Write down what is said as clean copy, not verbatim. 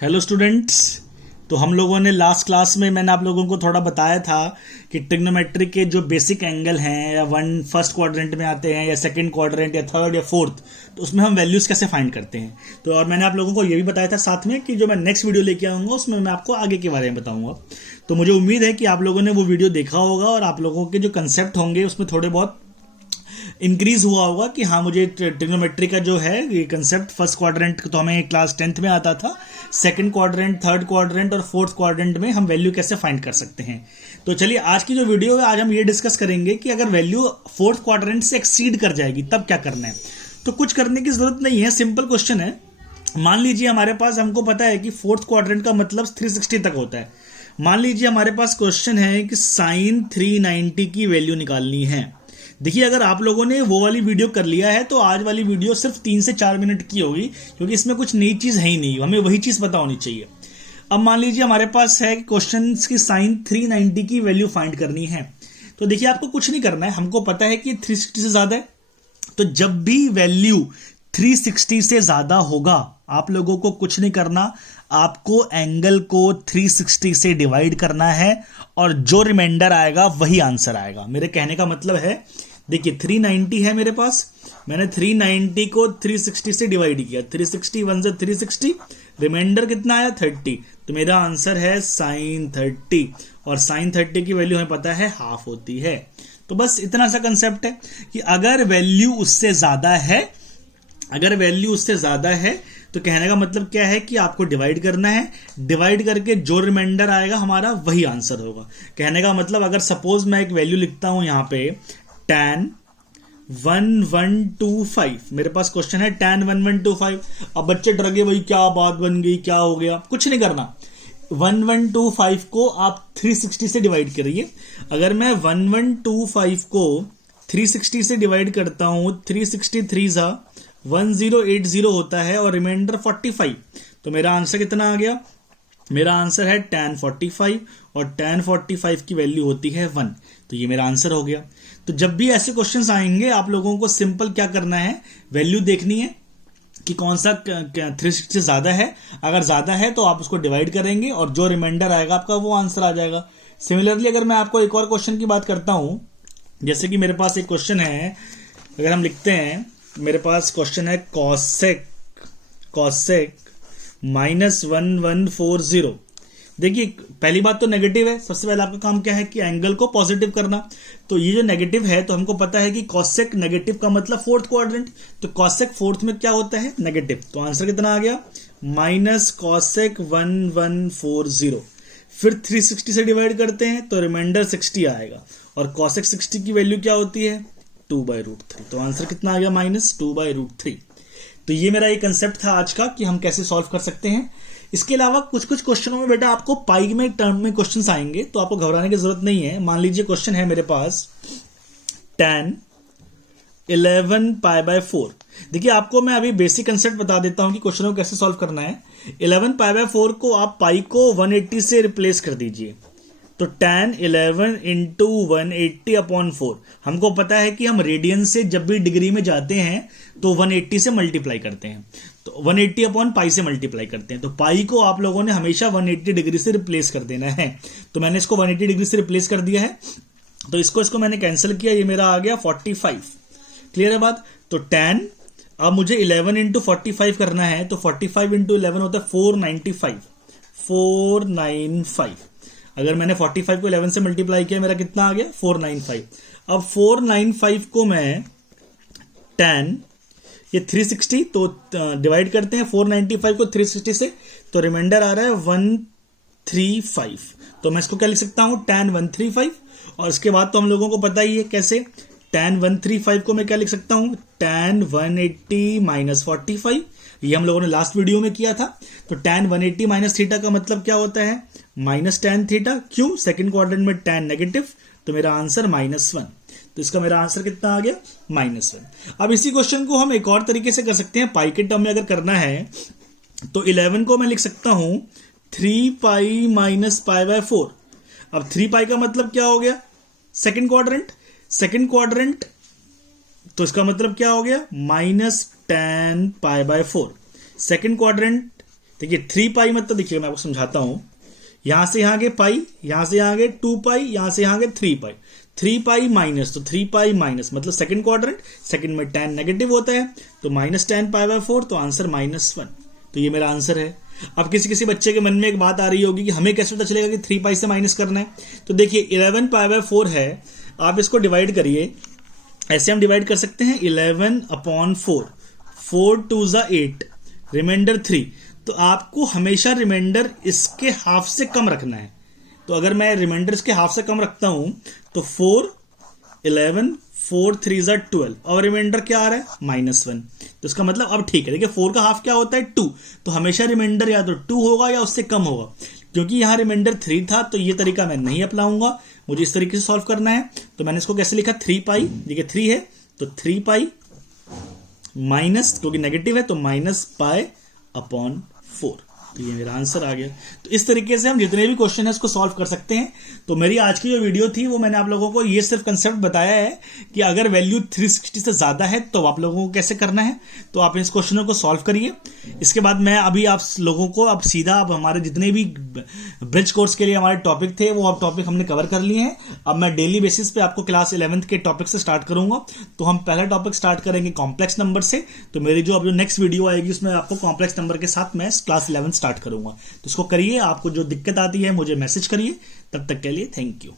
Hello students. तो हम लोगों ने लास्ट क्लास में मैंने आप लोगों को थोड़ा बताया था कि ट्रिग्नोमेट्री के जो बेसिक एंगल हैं या वन फर्स्ट क्वाड्रेंट में आते हैं या सेकंड क्वाड्रेंट या थर्ड या फोर्थ, तो उसमें हम वैल्यूज कैसे फाइंड करते हैं। तो और मैंने आप लोगों को ये भी बताया था साथ में कि जो मैं नेक्स्ट वीडियो लेके आऊँगा उसमें मैं आपको आगे के बारे में बताऊँगा। तो मुझे उम्मीद है कि आप लोगों ने वो वीडियो देखा होगा और आप लोगों के जो कंसेप्ट होंगे उसमें थोड़े बहुत इंक्रीज हुआ होगा कि हाँ, मुझे ट्रिग्नोमेट्री का जो है ये कंसेप्ट फर्स्ट क्वाड्रेंट तो हमें क्लास 10th में आता था, सेकंड क्वाड्रेंट, थर्ड क्वाड्रेंट और फोर्थ क्वाड्रेंट में हम वैल्यू कैसे फाइंड कर सकते हैं। तो चलिए आज की जो वीडियो है आज हम ये डिस्कस करेंगे कि अगर वैल्यू फोर्थ क्वाड्रेंट से एक्सीड कर जाएगी तब क्या करना है। तो कुछ करने की जरूरत नहीं है, सिंपल क्वेश्चन है। मान लीजिए हमारे पास, हमको पता है कि फोर्थ क्वाड्रेंट का मतलब 360 तक होता है। मान लीजिए हमारे पास क्वेश्चन है कि साइन 390 की वैल्यू निकालनी है। देखिए, अगर आप लोगों ने वो वाली वीडियो कर लिया है तो आज वाली वीडियो सिर्फ 3 से 4 मिनट की होगी, क्योंकि इसमें कुछ नई चीज है ही नहीं, हमें वही चीज पता होनी चाहिए। अब मान लीजिए हमारे पास है क्वेश्चन की साइन 390 की वैल्यू फाइंड करनी है। तो देखिए, आपको कुछ नहीं करना है, हमको पता है कि 360 से ज्यादा है। तो जब भी वैल्यू 360 से ज्यादा होगा आप लोगों को कुछ नहीं करना, आपको एंगल को 360 से डिवाइड करना है और जो रिमाइंडर आएगा वही आंसर आएगा। मेरे कहने का मतलब है, देखिए 390 है मेरे पास, मैंने 390 को 360 से डिवाइड किया, 360 1 से 360, रिमाइंडर कितना आया 30। तो मेरा आंसर है साइन 30 और साइन 30 की वैल्यू हमें पता है हाफ होती है। तो बस इतना सा कंसेप्ट है कि अगर वैल्यू उससे ज्यादा है, अगर वैल्यू उससे ज्यादा है तो कहने का मतलब क्या है कि आपको डिवाइड करना है, डिवाइड करके जो रिमाइंडर आएगा हमारा वही आंसर होगा। कहने का मतलब, अगर सपोज मैं एक वैल्यू लिखता हूं यहां पे tan 1125, मेरे पास क्वेश्चन है tan 1125। अब बच्चे डर गए, भाई क्या बात बन गई, क्या हो गया। कुछ नहीं करना, 1125 को आप 360 से डिवाइड करिए। अगर मैं 1125 को 360 से डिवाइड करता हूं, 363 सा 1080 होता है और रिमाइंडर 45, तो मेरा आंसर कितना आ गया, मेरा आंसर है tan 45 और tan 45 की वैल्यू होती है 1। तो ये मेरा आंसर हो गया। तो जब भी ऐसे क्वेश्चंस आएंगे आप लोगों को सिंपल क्या करना है, वैल्यू देखनी है कि कौन सा 360 से ज्यादा है। अगर ज्यादा है तो आप उसको डिवाइड करेंगे और जो रिमाइंडर आएगा आपका वो आंसर आ जाएगा। सिमिलरली अगर मैं आपको एक और क्वेश्चन की बात करता हूं, जैसे कि मेरे पास एक क्वेश्चन है, अगर हम लिखते हैं, मेरे पास क्वेश्चन है कॉसेक -1140। देखिए, पहली बात तो नेगेटिव है। सबसे पहले आपका काम क्या है कि एंगल को पॉजिटिव करना। तो ये जो नेगेटिव है, तो हमको पता है कि कॉसेक नेगेटिव का मतलब फोर्थ क्वाड्रेंट, तो कॉसेक फोर्थ में क्या होता है, नेगेटिव। तो आंसर कितना आ गया, -cosec 1140। फिर 360 से डिवाइड करते हैं तो रिमाइंडर 60 आएगा और कॉसेक 60 की वैल्यू क्या होती है, 2/√3। तो आंसर कितना आ गया, -2/√3। तो ये मेरा ये कंसेप्ट था आज का कि हम कैसे सॉल्व कर सकते हैं। इसके अलावा कुछ कुछ क्वेश्चनों में बेटा आपको पाई में टर्म में क्वेश्चंस आएंगे, तो आपको घबराने की जरूरत नहीं है। मान लीजिए क्वेश्चन है मेरे पास tan 11 π/4। देखिए, आपको मैं अभी बेसिक कंसेप्ट बता देता हूं कि क्वेश्चन को कैसे सॉल्व करना है। 11 π/4 को आप पाई को 180 से रिप्लेस कर दीजिए, तो tan 11 इंटू 180/4। हमको पता है कि हम रेडियन से जब भी डिग्री में जाते हैं तो 180 से मल्टीप्लाई करते हैं, तो 180/पाई से मल्टीप्लाई करते हैं। तो पाई को आप लोगों ने हमेशा 180 डिग्री से रिप्लेस कर देना है। तो मैंने इसको 180 डिग्री से रिप्लेस कर दिया है, तो इसको मैंने कैंसिल किया, ये मेरा आ गया 45। क्लियर है बात। तो tan, अब मुझे 11 इंटू 45 करना है, तो 45 इंटू 11 होता है 495। अगर मैंने 45 को 11 से मल्टीप्लाई किया, मेरा कितना आ गया, 495। अब 495 को मैं tan, ये 360 तो डिवाइड करते हैं 495 को 360 से, तो रिमाइंडर आ रहा है 135। तो मैं इसको क्या लिख सकता हूं, tan 135। और इसके बाद तो हम लोगों को पता ही है कैसे, tan 135 को मैं क्या लिख सकता हूं, tan 180 - 45। ये हम लोगों ने लास्ट वीडियो में किया था। तो tan 180 - थीटा का मतलब क्या होता है, -tan थीटा। क्यों, सेकंड क्वाड्रेंट में tan नेगेटिव, तो मेरा आंसर -1। तो इसका मेरा आंसर कितना आ गया, -1। अब इसी क्वेश्चन को हम एक और तरीके से कर सकते हैं। पाई के टर्म में अगर करना है तो 11 को मैं लिख सकता हूं 3π - π/4। अब 3π का मतलब क्या हो गया, सेकंड क्वाड्रेंट, तो इसका मतलब क्या हो गया, -tan π/4। सेकंड क्वाड्रेंट देखिए 3 पाई मतलब देखिए मैं आपको समझाता हूं, यहां से यहां गए पाई, यहां से यहां गए 2 पाई, यहां से यहां गए 3 पाई, 3 पाई माइनस, तो 3 पाई माइनस मतलब सेकंड क्वाड्रेंट, सेकंड में tan नेगेटिव होता है, तो माइनस tan पाई बाय 4, तो आंसर -1। तो ये मेरा आंसर है। अब किसी किसी बच्चे के मन में एक बात आ रही होगी कि हमें कैसे पता चलेगा कि 3 पाई से माइनस करना है। तो देखिए 11 पाई बाय 4 है, आप इसको डिवाइड करिए, ऐसे हम डिवाइड कर सकते हैं 11/4, 4 2 ज़ा 8, रिमाइंडर 3। तो आपको हमेशा रिमाइंडर इसके हाफ से कम रखना है। तो अगर मैं रिमाइंडर इसके हाफ से कम रखता हूं तो 4 11 4 3 ज़ा 12 और रिमाइंडर क्या आ रहा है -1। तो इसका मतलब अब ठीक है। देखिए 4 का हाफ क्या होता है 2, तो हमेशा रिमाइंडर या तो 2 होगा या उससे कम होगा। क्योंकि यहां रिमाइंडर 3 था तो ये तरीका मैं नहीं अपनाऊंगा, मुझे इस तरीके से सॉल्व करना है। तो मैंने इसको कैसे लिखा, 3 पाई, देखिए 3 है तो 3 पाई माइनस, क्योंकि नेगेटिव है तो -π/4। तो ये मेरा आंसर आ गया। तो इस तरीके से हम जितने भी क्वेश्चन है उसको सॉल्व कर सकते हैं। तो मेरी आज की जो वीडियो थी वो मैंने आप लोगों को ये सिर्फ कंसेप्ट बताया है कि अगर वैल्यू 360 से ज्यादा है तो आप लोगों को कैसे करना है। तो आप इस क्वेश्चनों को सॉल्व करिए। इसके बाद मैं अभी आप लोगों को अब सीधा अब हमारे जितने भी ब्रिज कोर्स के लिए हमारे टॉपिक थे वो अब टॉपिक हमने कवर कर लिए हैं। अब मैं डेली बेसिस पे आपको क्लास 11th के टॉपिक से स्टार्ट करूंगा। तो हम पहला टॉपिक स्टार्ट करेंगे कॉम्प्लेक्स नंबर से। तो मेरी जो अब जो नेक्स्ट वीडियो आएगी उसमें आपको कॉम्प्लेक्स नंबर के साथ मैं क्लास 11 स्टार्ट करूंगा। तो इसको करिए, आपको जो दिक्कत आती है मुझे मैसेज करिए। तब तक के लिए थैंक यू।